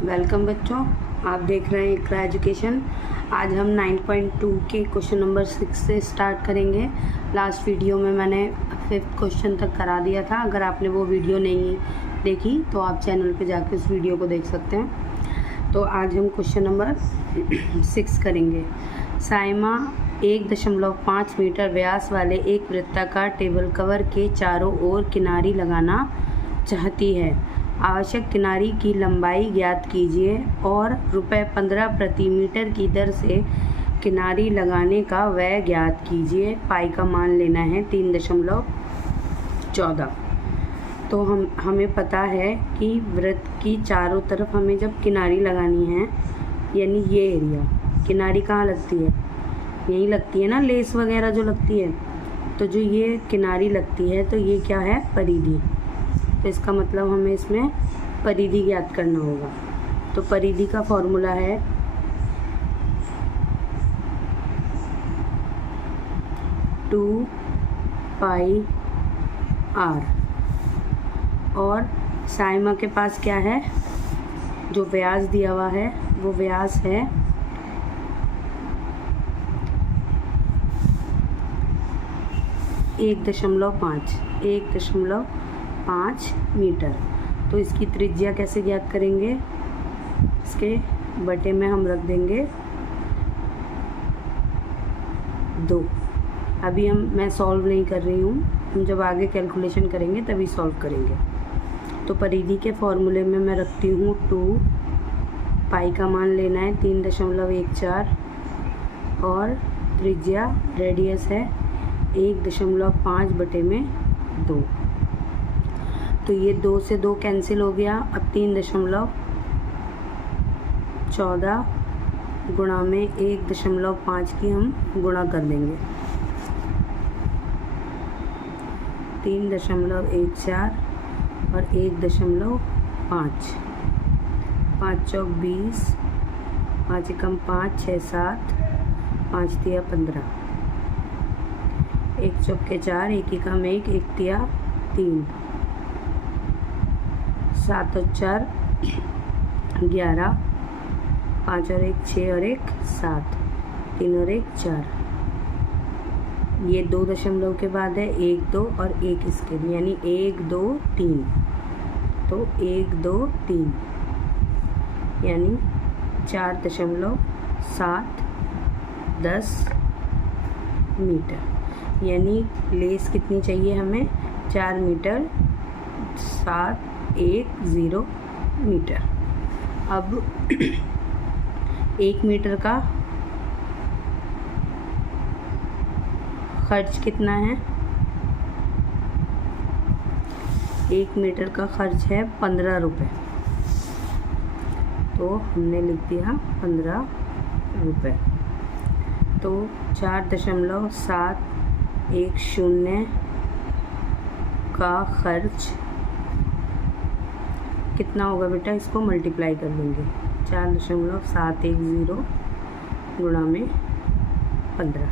Welcome बच्चों, आप देख रहे हैं इकरा एजुकेशन। आज हम 9.2 के क्वेश्चन नंबर 6 से स्टार्ट करेंगे। लास्ट वीडियो में मैंने 5th क्वेश्चन तक करा दिया था। अगर आपने वो वीडियो नहीं देखी तो आप चैनल पे जाके उस वीडियो को देख सकते हैं। तो आज हम क्वेश्चन नंबर 6 करेंगे। साइमा 1.5 मीटर व्यास वाले एक वृत्ताकार टेबल कवर के चारों ओर किनारी लगाना चाहती है। आवश्यक किनारी की लंबाई ज्ञात कीजिए और ₹15 प्रति मीटर की दर से किनारी लगाने का व्यय ज्ञात कीजिए। पाई का मान लेना है 3.14। तो हमें पता है कि वृत्त की चारों तरफ हमें जब किनारी लगानी है, यानी ये एरिया, किनारी कहाँ लगती है? यहीं लगती है ना, लेस वगैरह जो लगती है। तो जो ये किनारी लगती है तो ये क्या है? परिधि। तो इसका मतलब हमें इसमें परिधि ज्ञात करना होगा। तो परिधि का फॉर्मूला है 2πr। और साइमा के पास क्या है? जो व्यास दिया हुआ है वो व्यास है 1.5 मीटर। तो इसकी त्रिज्या कैसे ज्ञात करेंगे? इसके बटे में हम रख देंगे 2। अभी मैं सॉल्व नहीं कर रही हूँ, हम जब आगे कैलकुलेशन करेंगे तभी सॉल्व करेंगे। तो परिधि के फॉर्मूले में मैं रखती हूँ 2, पाई का मान लेना है 3.14 और त्रिज्या रेडियस है 1.5 बटे में 2। तो ये 2 से 2 कैंसिल हो गया। अब 3.14 गुणा में 1.5 की हम गुणा कर देंगे। 3.14 और 1.5, 5 चौक 20, 5 एकम 5, 6 7, 5 तिया 15, 1 चौके 4, 1 एकम 1, 1 तिया 3, 7 और 4 11, 5 और 1 6 और 1 7, 3 और 1 4। ये 2 दशमलव के बाद है 1 2 और 1 इसके लिए, यानी 1 2 3। तो 1 2 3 यानी 4.710 मीटर। यानी लेस कितनी चाहिए हमें? 4 मीटर 710 मीटर। अब 1 मीटर का खर्च कितना है? 1 मीटर का खर्च है 15 रुपये। तो हमने लिख दिया 15 रुपये। तो 4.710 का खर्च कितना होगा बेटा? इसको मल्टीप्लाई कर लेंगे। 4.710 गुणा में 15,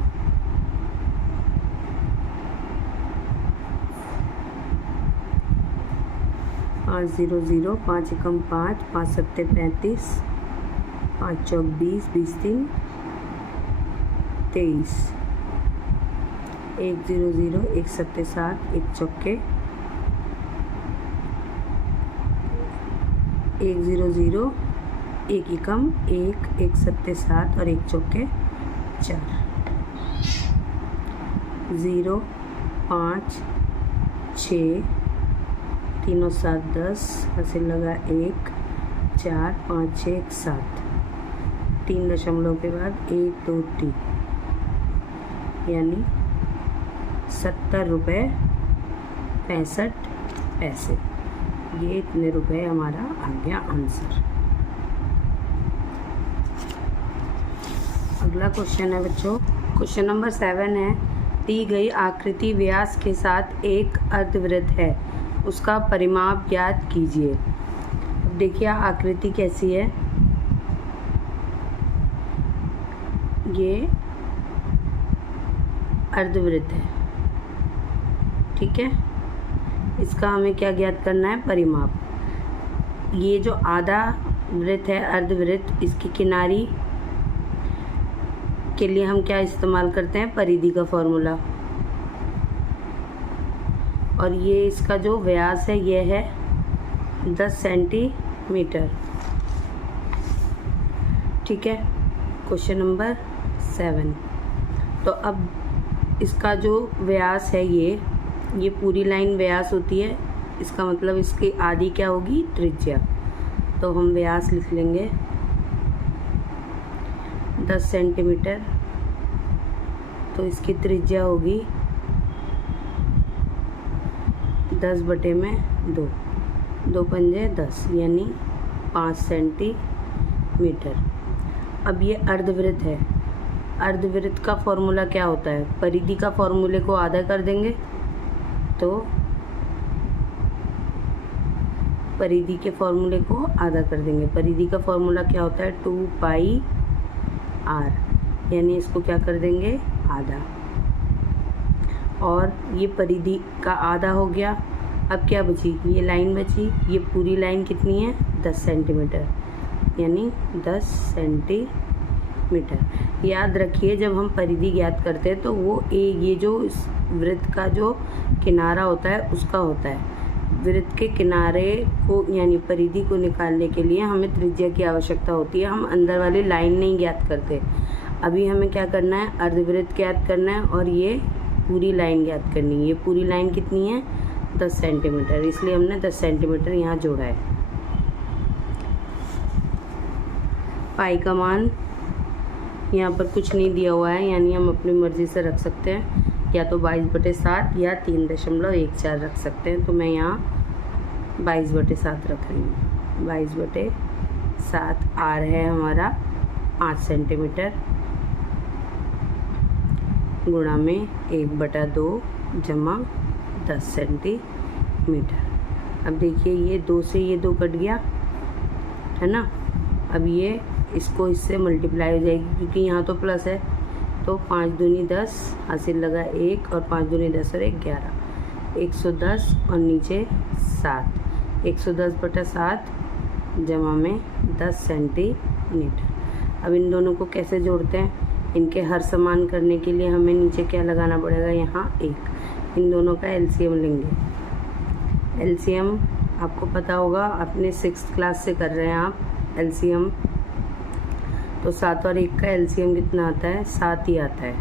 5 0 0, 5 एकम 5, 5 सत्ते 35, 5 चौक 20, 20 3 23, 1 0 0, 1 सत्ते 7, 1 चौके 1 0 0, 1 एकम 1, 1 सत्ते 7 और 1 चौके 4, 0 5 6, 3 और 7 10, हासिल लगा 1 4 5 6 1 7, 3 दशमलव के बाद 1 2 3, यानी 70 रुपये 65 पैसे। ये इतने रुपए हमारा आ गया आंसर। अगला क्वेश्चन है बच्चों, क्वेश्चन नंबर 7 है। दी गई आकृति व्यास के साथ एक अर्धवृत्त है, उसका परिमाप ज्ञात कीजिए। अब देखिए आकृति कैसी है। ये अर्धवृत्त है, ठीक है। इसका हमें क्या ज्ञात करना है? परिमाप। ये जो आधा वृत्त है अर्धवृत्त, इसकी किनारी के लिए हम क्या इस्तेमाल करते हैं, परिधि का फॉर्मूला। और ये इसका जो व्यास है ये है 10 सेंटीमीटर। ठीक है, क्वेश्चन नंबर 7। तो अब इसका जो व्यास है ये पूरी लाइन व्यास होती है, इसका मतलब इसकी आधी क्या होगी, त्रिज्या। तो हम व्यास लिख लेंगे 10 सेंटीमीटर, तो इसकी त्रिज्या होगी 10/2, 2 पंजे 10 यानी 5 सेंटीमीटर। अब ये अर्धवृत्त है, अर्धवृत्त का फॉर्मूला क्या होता है, परिधि का फॉर्मूले को आधा कर देंगे तो परिधि के फॉर्मूले को आधा कर देंगे। परिधि का फॉर्मूला क्या होता है, 2πr, यानी इसको क्या कर देंगे, आधा। और ये परिधि का आधा हो गया। अब क्या बची, ये लाइन बची, ये पूरी लाइन कितनी है, 10 सेंटीमीटर, यानी 10 सेंटीमीटर। याद रखिए जब हम परिधि ज्ञात करते हैं तो वो ये जो इस वृत्त का जो किनारा होता है उसका होता है। वृत्त के किनारे को यानी परिधि को निकालने के लिए हमें त्रिज्या की आवश्यकता होती है, हम अंदर वाली लाइन नहीं ज्ञात करते। अभी हमें क्या करना है, अर्धवृत्त ज्ञात करना है और ये पूरी लाइन ज्ञात करनी है। ये पूरी लाइन कितनी है, 10 सेंटीमीटर, इसलिए हमने 10 सेंटीमीटर यहाँ जोड़ा है। पाई का मान यहाँ पर कुछ नहीं दिया हुआ है, यानी हम अपनी मर्ज़ी से रख सकते हैं, या तो 22/7 या 3.14 रख सकते हैं। तो मैं यहाँ 22/7 रख रही हूँ। 22/7 आर है हमारा 5 सेंटीमीटर गुणा में 1/2 जमा 10 सेंटीमीटर। अब देखिए ये 2 से ये 2 कट गया है ना। अब ये इसको इससे मल्टीप्लाई हो जाएगी क्योंकि यहाँ तो प्लस है, तो 5 दूनी 10 हासिल लगा 1 और 5 दूनी 10 और 1 11, 110 और नीचे 7, 110/7 जमा में 10 सेंटीमीटर। अब इन दोनों को कैसे जोड़ते हैं, इनके हर समान करने के लिए हमें नीचे क्या लगाना पड़ेगा, यहाँ 1। इन दोनों का एलसीएम लेंगे। एलसीएम आपको पता होगा, अपने 6th क्लास से कर रहे हैं आप एलसीएम। तो 7 और 1 का एलसीएम कितना आता है, 7 ही आता है।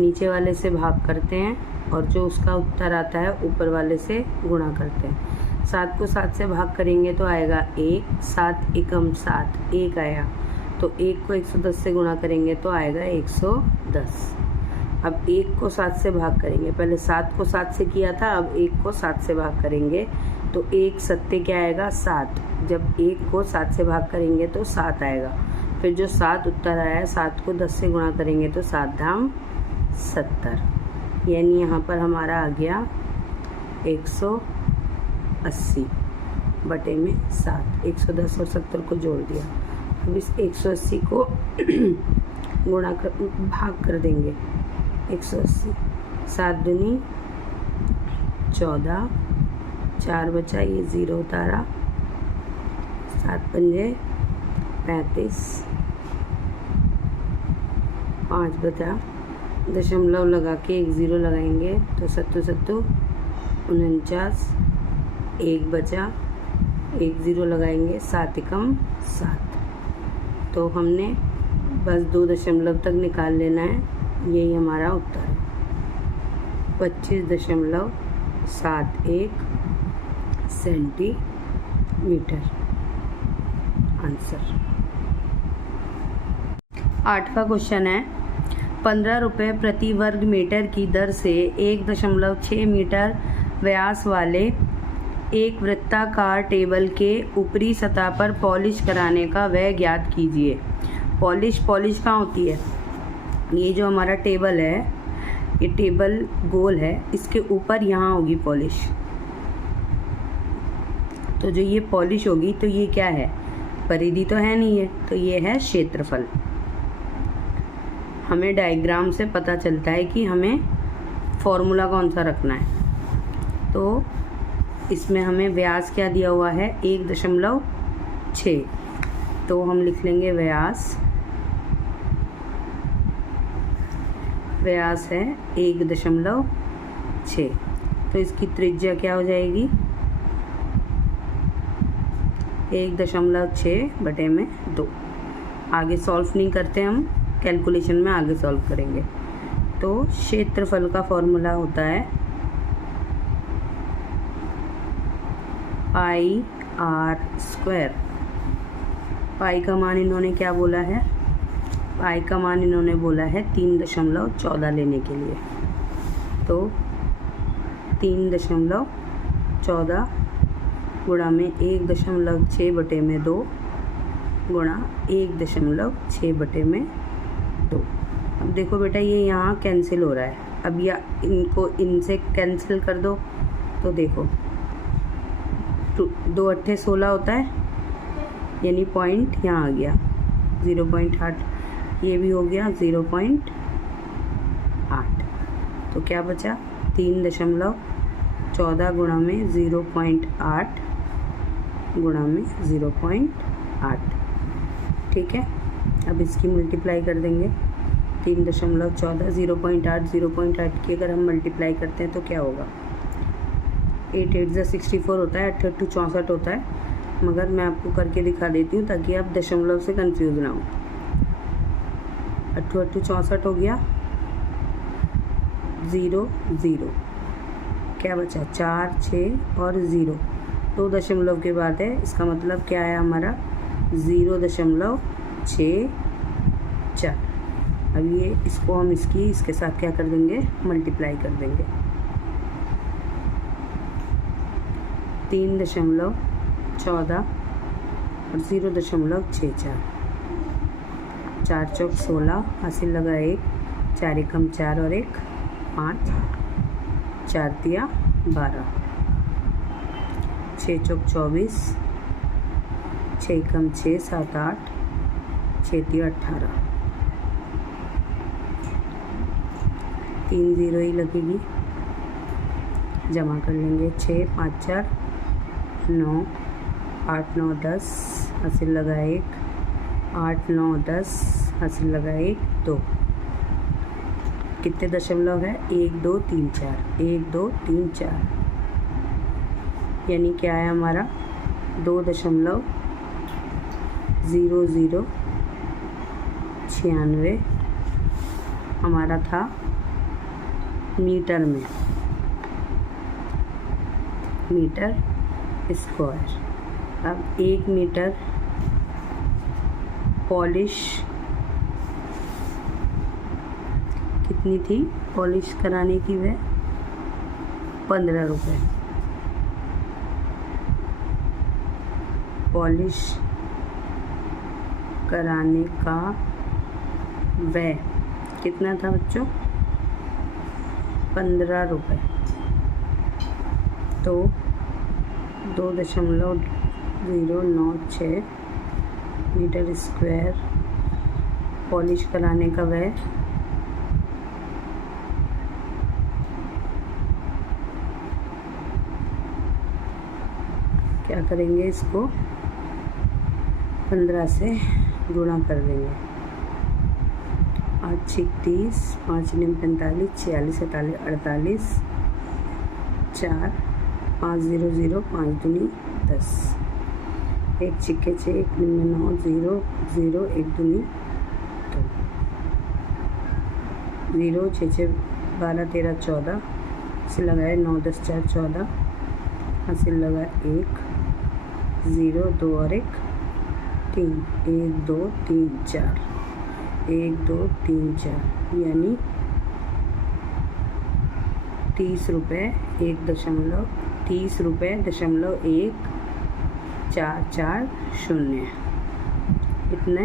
नीचे वाले से भाग करते हैं और जो उसका उत्तर आता है ऊपर वाले से गुणा करते हैं। 7 को 7 से भाग करेंगे तो आएगा 1, 7 एकम 7, 1 आया। तो 1 को 110 से गुणा करेंगे तो आएगा 110। अब 1 को 7 से भाग करेंगे, पहले 7 को 7 से किया था, अब 1 को 7 से भाग करेंगे तो 1 7 क्या आएगा, 7। जब 1 को 7 से भाग करेंगे तो 7 आएगा। फिर जो 7 उत्तर आया है, 7 को 10 से गुणा करेंगे तो 7 धाम 70, यानी यहाँ पर हमारा आ गया 180 बटे में 7। 110 और 70 को जोड़ दिया। अब इस 180 को गुणा कर भाग कर देंगे। 180, 7 दूनी 14, 4 बचा, ये 0 उतारा, 7 पंजे 35, 5 बचा, दशमलव लगा के 1 0 लगाएंगे तो 7 7 49, 1 बचा, 1 0 लगाएंगे, 7 एकम 7। तो हमने बस 2 दशमलव तक निकाल लेना है, यही हमारा उत्तर है 25.71 सेंटीमीटर। आंसर। 8वां क्वेश्चन है, 15 रुपये प्रति वर्ग मीटर की दर से 1.6 मीटर व्यास वाले एक वृत्ताकार टेबल के ऊपरी सतह पर पॉलिश कराने का व्यय ज्ञात कीजिए। पॉलिश कहाँ होती है, ये जो हमारा टेबल है, ये टेबल गोल है, इसके ऊपर यहाँ होगी पॉलिश। तो जो ये पॉलिश होगी तो ये क्या है, परिधि तो है नहीं है, तो ये है क्षेत्रफल। हमें डायग्राम से पता चलता है कि हमें फॉर्मूला कौन सा रखना है। तो इसमें हमें व्यास क्या दिया हुआ है, 1.6। तो हम लिख लेंगे व्यास। व्यास है 1.6, तो इसकी त्रिज्या क्या हो जाएगी 1.6/2। आगे सॉल्व नहीं करते, हम कैलकुलेशन में आगे सॉल्व करेंगे। तो क्षेत्रफल का फॉर्मूला होता है πr²। पाई का मान इन्होंने क्या बोला है, पाई का मान इन्होंने बोला है 3.14 लेने के लिए। तो 3.14 गुणा में 1.6/2 गुणा 1.6/2। अब देखो बेटा ये यहाँ कैंसिल हो रहा है, अब या इनको इनसे कैंसिल कर दो तो देखो 2 8 16 होता है, यानी पॉइंट यहाँ आ गया 0.8, ये भी हो गया 0.8। तो क्या बचा 3.14 गुणा में 0.8 गुणा में 0.8। ठीक है, अब इसकी मल्टीप्लाई कर देंगे। 3.14 0.8 की अगर हम मल्टीप्लाई करते हैं तो क्या होगा 8 8 64 होता है, 8 8 64 होता है, मगर मैं आपको करके दिखा देती हूँ ताकि आप दशमलव से कंफ्यूज ना हो। 8 8 64 हो गया, 0 0, क्या बचा 4 6 और 0, 2 दशमलव के बाद है, इसका मतलब क्या है हमारा 0.64। अब ये इसको हम इसके साथ क्या कर देंगे मल्टीप्लाई कर देंगे। 3.14 और 0.64, 4 चौक 16, हासिल लगा 1, 4 एकम 4 और 1 5, 4 तिया 12, 6 चौक 24, 6 एकम 6 7 8, 6 तिया 18, 3 0 ही लगेगी, जमा कर लेंगे। 6 5 4 9, 8 9 10, हासिल लगा 1, 8 9 10, हासिल लगा 1 2। कितने दशमलव है 1 2 3 4, 1 2 3 4, यानी क्या है हमारा 2.0096 हमारा था मीटर में, मीटर स्क्वायर। अब 1 मीटर पॉलिश कितनी थी, पॉलिश कराने की वह 15 रुपये। पॉलिश कराने का वह कितना था बच्चों 15 रुपये। तो 2.096 मीटर स्क्वायर पॉलिश कराने का वह क्या करेंगे, इसको 15 से गुणा कर देंगे। 8 31, 5 9 45, 46 48 48, 4 5 0 0, 5 दूनी 10, 1 6 6, 1 9 0 0, 1 दूनी 2, 0 6 6 12 13 14, हासिल लगाए 9 10 4 14, हासिल लगा 1 0 2 और 1 3, 1 2 3 4, 1 2 3 4, यानी 30 रुपये 30.1440 इतने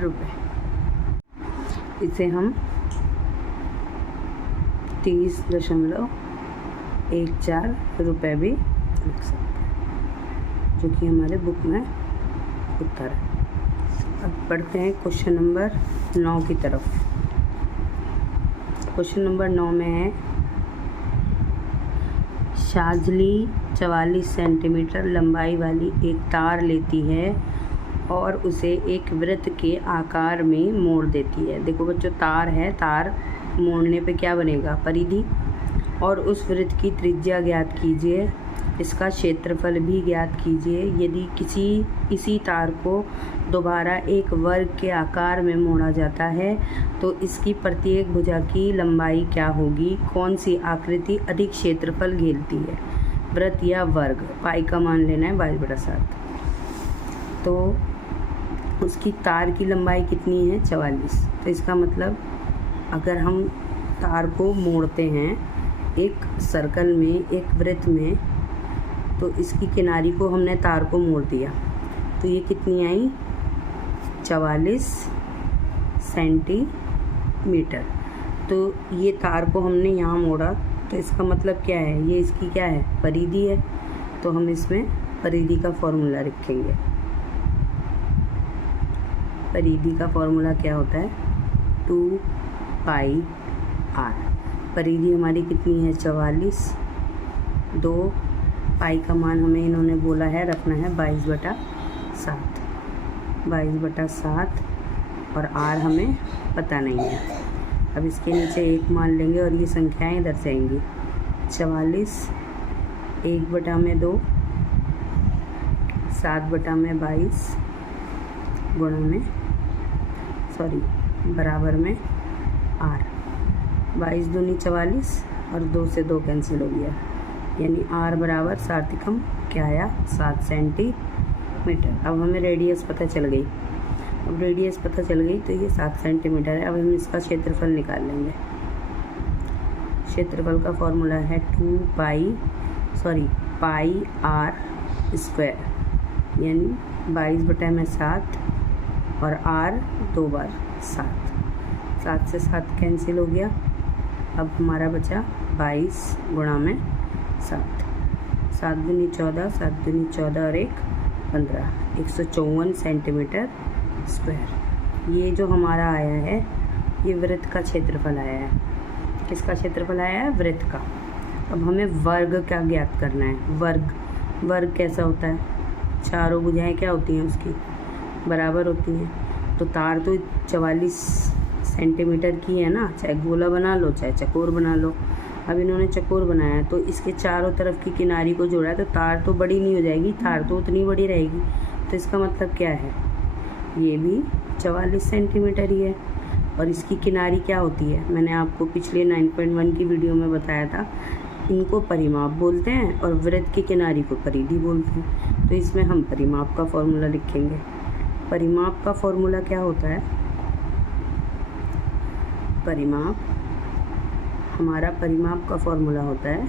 रुपए। इसे हम 30.14 रुपये भी लिख सकते हैं, जो कि हमारे बुक में उत्तर है। अब पढ़ते हैं क्वेश्चन नंबर 9 की तरफ। क्वेश्चन नंबर 9 में है शाजली 44 सेंटीमीटर लंबाई वाली एक तार लेती है और उसे एक वृत्त के आकार में मोड़ देती है। देखो बच्चों, तार है, तार मोड़ने पे क्या बनेगा, परिधि। और उस वृत्त की त्रिज्या ज्ञात कीजिए, इसका क्षेत्रफल भी ज्ञात कीजिए। यदि इसी तार को दोबारा एक वर्ग के आकार में मोड़ा जाता है तो इसकी प्रत्येक भुजा की लंबाई क्या होगी। कौन सी आकृति अधिक क्षेत्रफल घेरती है, वृत्त या वर्ग। पाई का मान लेना है 22/7। तो उसकी तार की लंबाई कितनी है, 44। तो इसका मतलब अगर हम तार को मोड़ते हैं एक सर्कल में, एक वृत्त में, तो इसकी किनारी को हमने तार को मोड़ दिया तो ये कितनी आई, 44 सेंटीमीटर। तो ये तार को हमने यहाँ मोड़ा तो इसका मतलब क्या है, ये इसकी क्या है, परिधि है। तो हम इसमें परिधि का फॉर्मूला रखेंगे। परिधि का फॉर्मूला क्या होता है, 2πr। परिधि हमारी कितनी है, 44। 2 पाई का मान हमें इन्होंने बोला है रखना है 22/7। 22/7 और आर हमें पता नहीं है। अब इसके नीचे 1 मान लेंगे और ये संख्याएं इधर से आएंगी। 44 1/2, 7/22 बराबर में आर। 22 दूनी 44 और 2 से 2 कैंसिल हो गया, यानी आर बराबर सार्थकम क्या आया, 7 सेंटीमीटर। अब हमें रेडियस पता चल गई। अब रेडियस पता चल गई तो ये 7 सेंटीमीटर है। अब हम इसका क्षेत्रफल निकाल लेंगे। क्षेत्रफल का फॉर्मूला है पाई आर स्क्वायर, यानी 22/7 और आर 2 बार 7। 7 से 7 कैंसिल हो गया। अब हमारा बचा 22 गुणा में 7। 7 दूनी 14, 7 दूनी 14 और 1 15, 154 सेंटीमीटर स्क्वायर। ये जो हमारा आया है ये वृत्त का क्षेत्रफल आया है। किसका क्षेत्रफल आया है, वृत्त का। अब हमें वर्ग का ज्ञात करना है। वर्ग कैसा होता है, चारों भुजाएं क्या होती हैं उसकी, बराबर होती हैं। तो तार तो 44 सेंटीमीटर की है ना, चाहे गोला बना लो चाहे चकोर बना लो। अब इन्होंने चकोर बनाया तो इसके चारों तरफ की किनारी को जोड़ा है तो तार तो बड़ी नहीं हो जाएगी, तार तो उतनी बड़ी रहेगी। तो इसका मतलब क्या है, ये भी 44 सेंटीमीटर ही है। और इसकी किनारी क्या होती है, मैंने आपको पिछले 9.1 की वीडियो में बताया था। इनको परिमाप बोलते हैं और वृत्त की किनारी को परिधि बोलते हैं। तो इसमें हम परिमाप का फॉर्मूला लिखेंगे। परिमाप का फॉर्मूला क्या होता है, हमारा परिमाप का फॉर्मूला होता है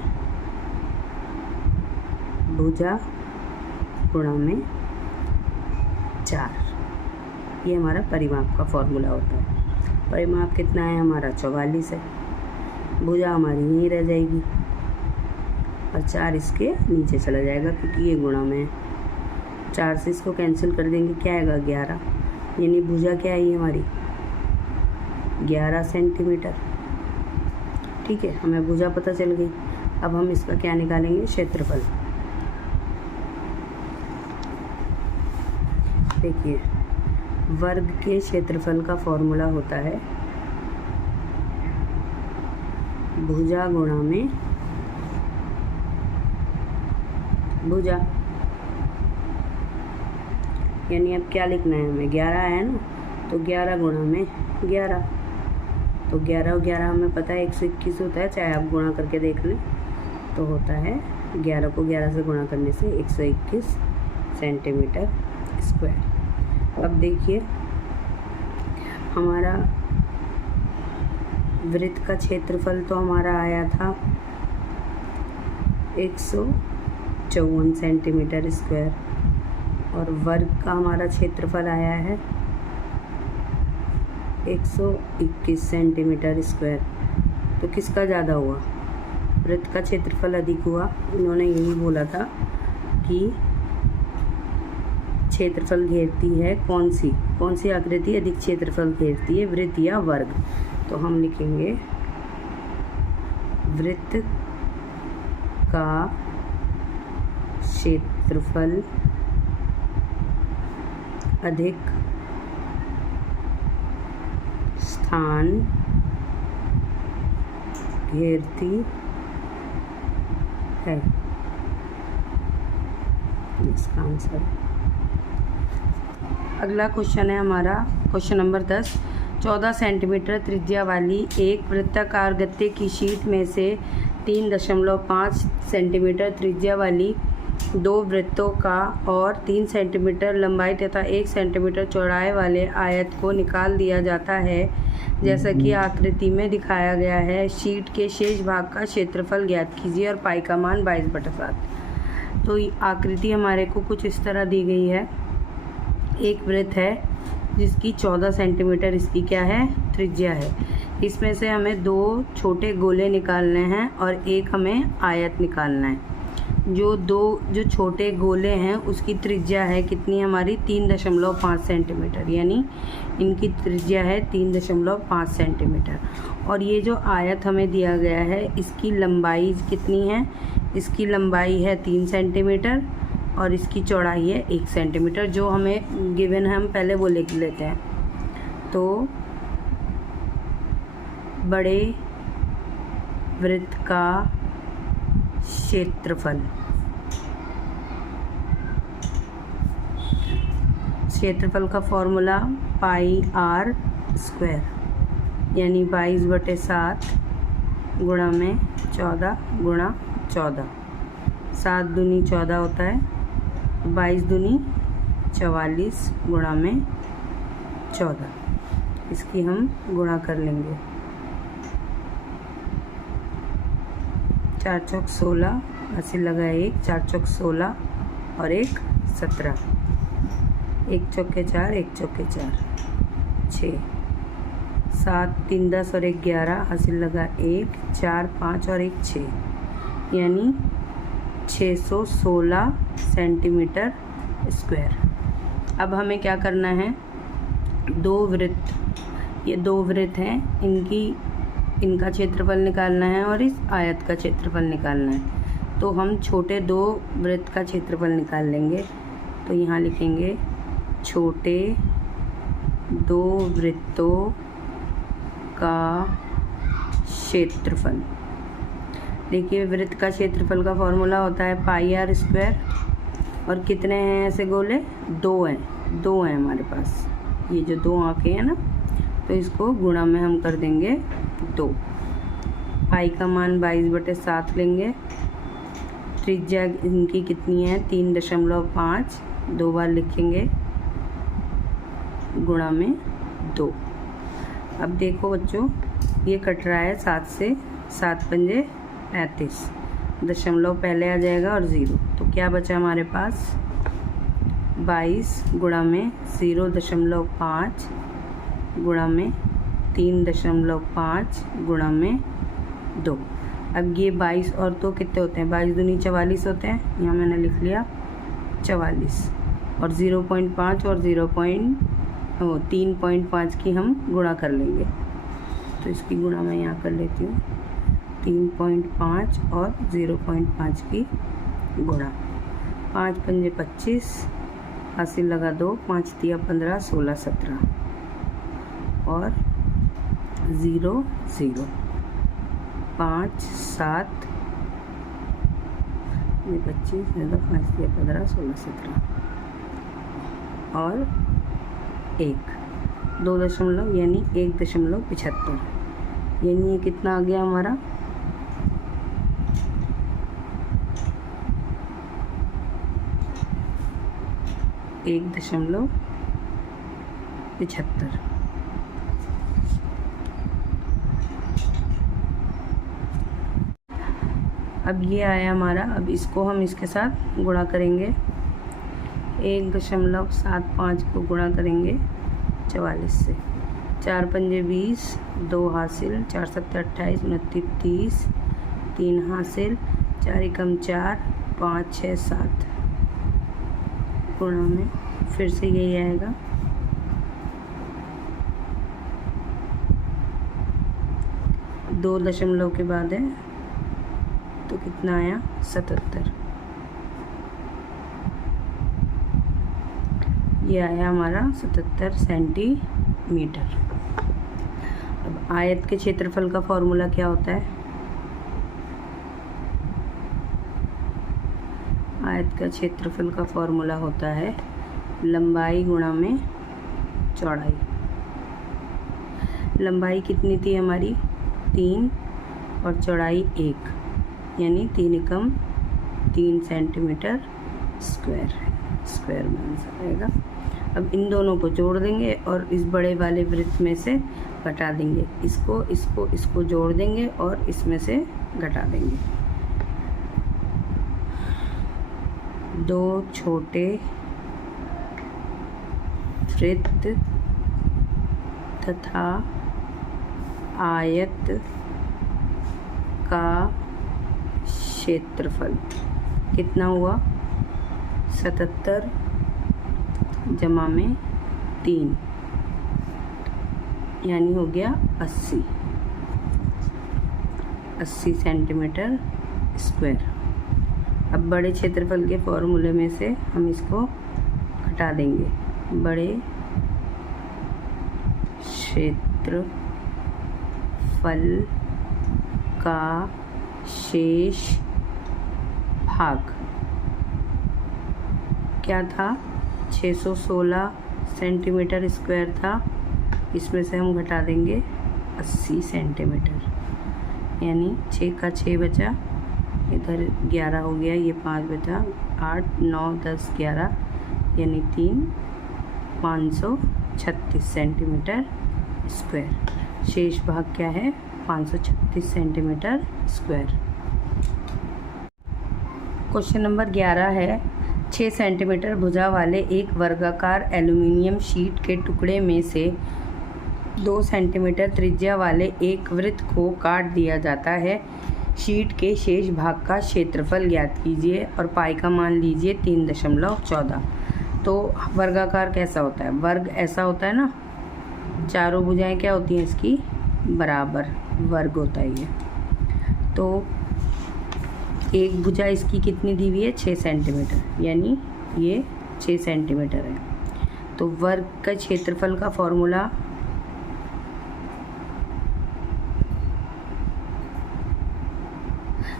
भुजा गुणा में 4। ये हमारा परिमाप का फॉर्मूला होता है। परिमाप कितना है हमारा, 44 है। भुजा हमारी यहीं रह जाएगी और 4 इसके नीचे चला जाएगा क्योंकि ये गुणा में है। 4 से इसको कैंसिल कर देंगे, क्या आएगा 11, यानी भुजा क्या आई हमारी 11 सेंटीमीटर। ठीक है, हमें भुजा पता चल गई। अब हम इसका क्या निकालेंगे, क्षेत्रफल। देखिए, वर्ग के क्षेत्रफल का फॉर्मूला होता है भुजा गुणा में भुजा, यानी अब क्या लिखना है हमें, 11 है ना, तो 11 गुणा में 11। तो 11 और 11 हमें पता है 121 होता है, चाहे आप गुणा करके देख लें। तो होता है 11 को 11 से गुणा करने से 121 सेंटीमीटर स्क्वायर। अब देखिए, हमारा वृत्त का क्षेत्रफल तो हमारा आया था 154 सेंटीमीटर स्क्वायर और वर्ग का हमारा क्षेत्रफल आया है 121 सेंटीमीटर स्क्वायर। तो किसका ज़्यादा हुआ, वृत्त का क्षेत्रफल अधिक हुआ। इन्होंने यही बोला था कि क्षेत्रफल घेरती है कौन सी आकृति अधिक क्षेत्रफल घेरती है, वृत्त या वर्ग। तो हम लिखेंगे वृत्त का क्षेत्रफल अधिक स्थान घेरती है। इसका आंसर। अगला क्वेश्चन है हमारा क्वेश्चन नंबर 10। 14 सेंटीमीटर त्रिज्या वाली एक वृत्ताकार गत्ते की शीट में से 3.5 सेंटीमीटर त्रिज्या वाली दो वृत्तों का और 3 सेंटीमीटर लंबाई तथा 1 सेंटीमीटर चौड़ाई वाले आयत को निकाल दिया जाता है जैसा कि आकृति में दिखाया गया है। शीट के शेष भाग का क्षेत्रफल ज्ञात कीजिए और पाई का मान 22/7। तो आकृति हमारे को कुछ इस तरह दी गई है। एक वृत्त है जिसकी 14 सेंटीमीटर इसकी क्या है, त्रिज्या है। इसमें से हमें 2 छोटे गोले निकालने हैं और एक हमें आयत निकालना है। जो छोटे गोले हैं उसकी त्रिज्या है कितनी हमारी, 3.5 सेंटीमीटर, यानी इनकी त्रिज्या है 3.5 सेंटीमीटर। और ये जो आयत हमें दिया गया है इसकी लंबाई कितनी है, इसकी लंबाई है 3 सेंटीमीटर और इसकी चौड़ाई है 1 सेंटीमीटर। जो हमें गिवन है हम पहले वो लिख लेते हैं। तो बड़े वृत्त का क्षेत्रफल का फॉर्मूला πr², यानी 22/7 गुणा में 14 गुणा 14। 7 दूनी 14 होता है, 22 दूनी 44 गुणा में 14। इसकी हम गुणा कर लेंगे। 4 चौक 16, 80 लगा 1, 4 चौक 16 और 1 17, 1 चौके 4, 1 चौके 4, 6, 7 3 10 और 1 11, 80 लगा 1, 4 5 और 1 6, यानी 616 सेंटीमीटर स्क्वायर। अब हमें क्या करना है, ये दो वृत्त हैं, इनका क्षेत्रफल निकालना है और इस आयत का क्षेत्रफल निकालना है। तो हम छोटे 2 वृत्त का क्षेत्रफल निकाल लेंगे। तो यहाँ लिखेंगे छोटे 2 वृत्तों का क्षेत्रफल। देखिए वृत्त का क्षेत्रफल का फॉर्मूला होता है πr²। और कितने हैं ऐसे गोले, 2 हैं हमारे पास। ये जो 2 आंखें हैं ना, तो इसको गुणा में हम कर देंगे 2। पाई का मान 22/7 लेंगे। त्रिज्या इनकी कितनी है, 3.5, 2 बार लिखेंगे गुणा में 2। अब देखो बच्चों, ये कट रहा है 7 से, 7 पंजे 35, दशमलव पहले आ जाएगा और 0। तो क्या बचा हमारे पास, 22 गुणा में 0.5 गुणा में 3.5 गुणा में 2। अब ये 22 और 2 कितने होते हैं, 22 दूनी 44 होते हैं। यहाँ मैंने लिख लिया 44 और 0.5 और 3.5 की हम गुणा कर लेंगे। तो इसकी गुणा मैं यहाँ कर लेती हूँ, 3.5 और 0.5 की गुणा। 5 पंजे 25, 80 लगा 2, 5 तिया 15, 16 17 और 0 0, 5 7 25 5 तिया 15, 16 17 और 1, 2 दशमलव यानी 1.75, यानी ये कितना आ गया हमारा, 1.75। अब ये आया हमारा। अब इसको हम इसके साथ गुणा करेंगे, 1.75 को गुणा करेंगे 44 से। 4 पंजे 20, 2 हासिल, 4 7 28, 29 30, 3 हासिल, 4 एकम 4, 5 6 7 गुणा में फिर से यही आएगा, 2 दशमलव के बाद है तो कितना आया, 77। ये आया हमारा 77 सेंटीमीटर। अब आयत के क्षेत्रफल का फॉर्मूला क्या होता है? आयत का क्षेत्रफल का फॉर्मूला होता है लंबाई गुणा में चौड़ाई। लंबाई कितनी थी हमारी? 3 और चौड़ाई 1, यानी 3 एकम 3 सेंटीमीटर स्क्वायर में आंसर आएगा। अब इन दोनों को जोड़ देंगे और इस बड़े वाले वृत्त में से घटा देंगे। इसको जोड़ देंगे और इसमें से घटा देंगे। 2 छोटे वृत्त तथा आयत का क्षेत्रफल कितना हुआ? 77 जमा में 3, यानी हो गया 80 सेंटीमीटर स्क्वायर। अब बड़े क्षेत्रफल के फॉर्मूले में से हम इसको घटा देंगे। बड़े क्षेत्रफल का शेष भाग क्या था? 616 सेंटीमीटर स्क्वायर था। इसमें से हम घटा देंगे 80 सेंटीमीटर, यानी 6 का 6 बचा, इधर 11 हो गया, ये 5 बचा, 8 9 10 11, यानी 3 536 सेंटीमीटर स्क्वायर। शेष भाग क्या है? 536 सेंटीमीटर स्क्वायर। क्वेश्चन नंबर 11 है 6 सेंटीमीटर भुजा वाले एक वर्गाकार एल्युमिनियम शीट के टुकड़े में से 2 सेंटीमीटर त्रिज्या वाले एक वृत्त को काट दिया जाता है। शीट के शेष भाग का क्षेत्रफल ज्ञात कीजिए और पाई का मान लीजिए 3.14। तो वर्गाकार कैसा होता है? वर्ग ऐसा होता है ना, चारों भुजाएं क्या होती हैं इसकी? बराबर वर्ग होता है ये। तो एक भुजा इसकी कितनी दी हुई है? 6 सेंटीमीटर, यानी ये 6 सेंटीमीटर है। तो वर्ग का क्षेत्रफल का फॉर्मूला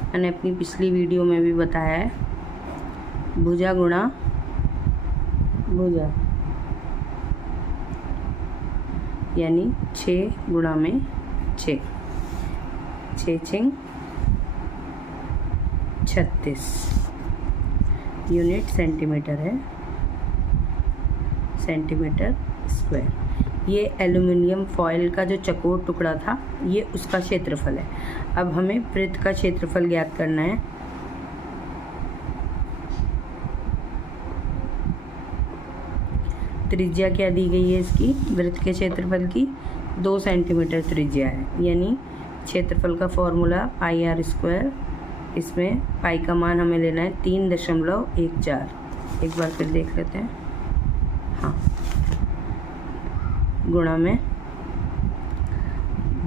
मैंने अपनी पिछली वीडियो में भी बताया है, भुजा गुणा भुजा, यानी 6 गुणा में 6, 6 36 यूनिट सेंटीमीटर है, सेंटीमीटर स्क्वायर। ये एल्युमिनियम फॉयल का जो चकोर टुकड़ा था, ये उसका क्षेत्रफल है। अब हमें वृत्त का क्षेत्रफल ज्ञात करना है। त्रिज्या क्या दी गई है इसकी? वृत्त के क्षेत्रफल की 2 सेंटीमीटर त्रिज्या है, यानी क्षेत्रफल का फॉर्मूला πr²। इसमें पाई का मान हमें लेना है 3.14। एक बार फिर देख लेते हैं। हाँ, गुणा में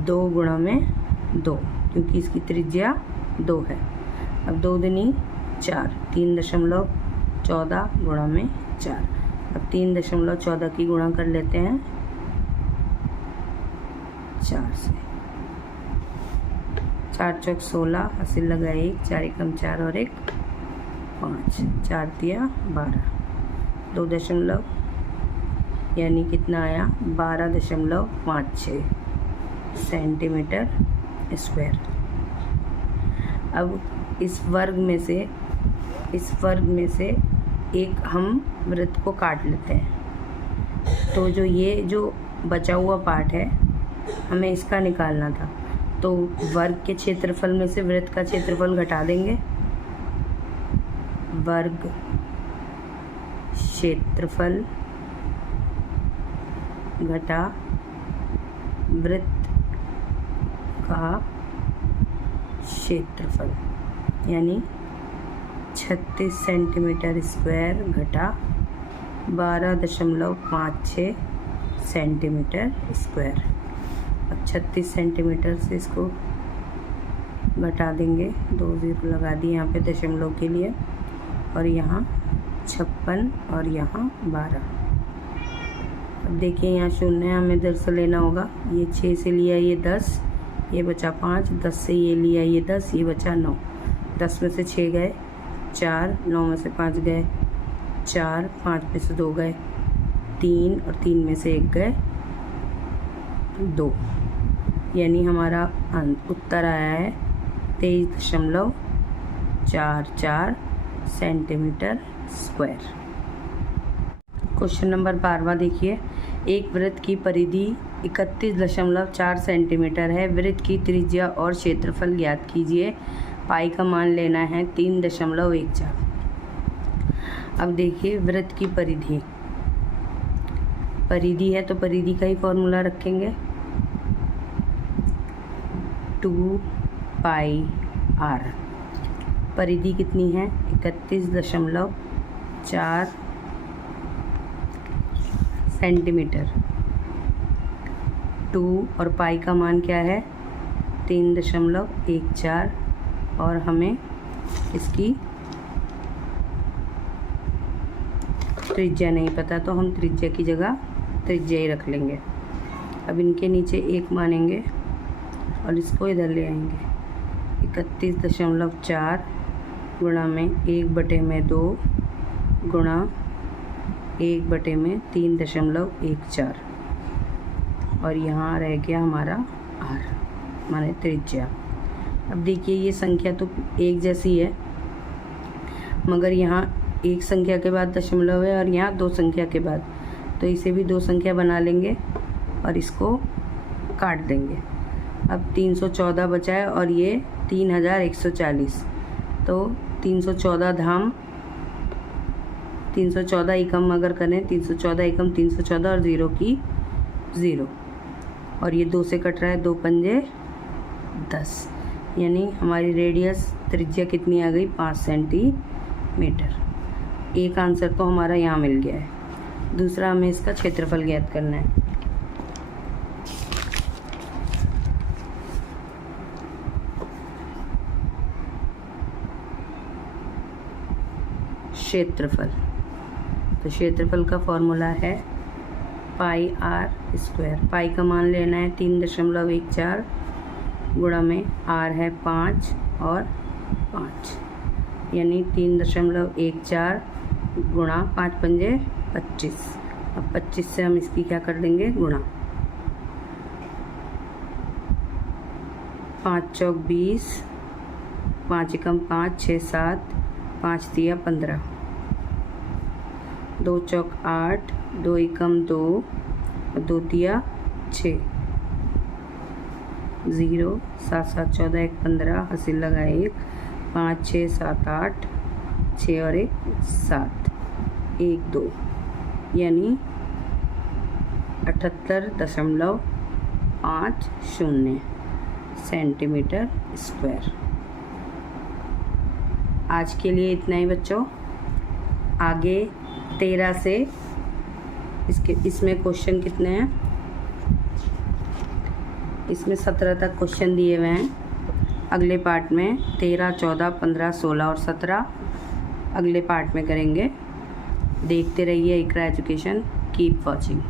2 गुणा में 2, क्योंकि इसकी त्रिज्या 2 है। अब 2 दूनी 4, 3.14 गुणा में 4। अब 3.14 की गुणा कर लेते हैं 4 से। 4 चौक 16, हासिल लगा 1, 4 एकम 4 और 1 5, 4 दिया 12, 2 दशमलव, यानी कितना आया? 12.56 सेंटीमीटर स्क्वायर। अब इस वर्ग में से एक हम वृत्त को काट लेते हैं। तो जो बचा हुआ पार्ट है, हमें इसका निकालना था। तो वर्ग के क्षेत्रफल में से वृत्त का क्षेत्रफल घटा देंगे। वर्ग क्षेत्रफल घटा वृत्त का क्षेत्रफल, यानी 36 सेंटीमीटर स्क्वायर घटा 12.56 सेंटीमीटर स्क्वायर। अब 36 सेंटीमीटर से इसको घटा देंगे, 2 0 लगा दिए यहाँ पे दशमलव के लिए, और यहाँ 56 और यहाँ 12, अब देखिए यहाँ शून्य है, हमें इधर से लेना होगा। ये 6 से लिया ये 10, ये बचा 5, 10 से ये लिया ये 10, ये बचा 9। 10 में से 6 गए 4, 9 में से 5 गए 4, 5 में से 2 गए 3 और 3 में से 1 गए 2, यानी हमारा उत्तर आया है 23.44 सेंटीमीटर स्क्वायर। क्वेश्चन नंबर 12 देखिए, एक वृत्त की परिधि 31.4 सेंटीमीटर है। वृत्त की त्रिज्या और क्षेत्रफल ज्ञात कीजिए। पाई का मान लेना है 3.14। अब देखिए वृत्त की परिधि है तो परिधि का ही फॉर्मूला रखेंगे 2πr। परिधि कितनी है 31.4 सेंटीमीटर। 2 और पाई का मान क्या है 3.14 और हमें इसकी त्रिज्या नहीं पता तो हम त्रिज्या की जगह त्रिज्या ही रख लेंगे। अब इनके नीचे 1 मानेंगे और इसको इधर ले आएंगे। 31.4 गुणा में 1/2 गुणा 1/3.14 और यहाँ रह गया हमारा r माने त्रिज्या। अब देखिए ये संख्या तो एक जैसी है, मगर यहाँ एक संख्या के बाद दशमलव है और यहाँ 2 संख्या के बाद, तो इसे भी 2 संख्या बना लेंगे और इसको काट देंगे। अब 314 बचा है और ये 3140, तो 314 धाम 314 एकम अगर करें 314 एकम 314 और 0 की 0 और ये 2 से कट रहा है, 2 पंजे 10, यानी हमारी रेडियस त्रिज्या कितनी आ गई 5 सेंटीमीटर। एक आंसर तो हमारा यहाँ मिल गया है। दूसरा हमें इसका क्षेत्रफल ज्ञात करना है। क्षेत्रफल, तो क्षेत्रफल का फॉर्मूला है πr²। पाई का मान लेना है 3.14 गुणा में r है 5 और 5, यानी 3.14 गुणा 5 पंजे 25। अब 25 से हम इसकी क्या कर देंगे गुणा। 5 चौक 20, 5 एकम 5, 6 7, 5 तिया 15, 2 चौक 8, 2 एकम 2 और 2 तिया 6, 0 7 7 14 1 15, हासिल लगा 1, 5 6 7 8, 6 और 1 7, 1 2, यानी 78.50 सेंटीमीटर स्क्वायर। आज के लिए इतना ही बच्चों। आगे 13 से इसमें क्वेश्चन कितने हैं, इसमें 17 तक क्वेश्चन दिए हुए हैं। अगले पार्ट में 13 14 15 16 और 17 अगले पार्ट में करेंगे। देखते रहिए इकरा एजुकेशन। Keep watching.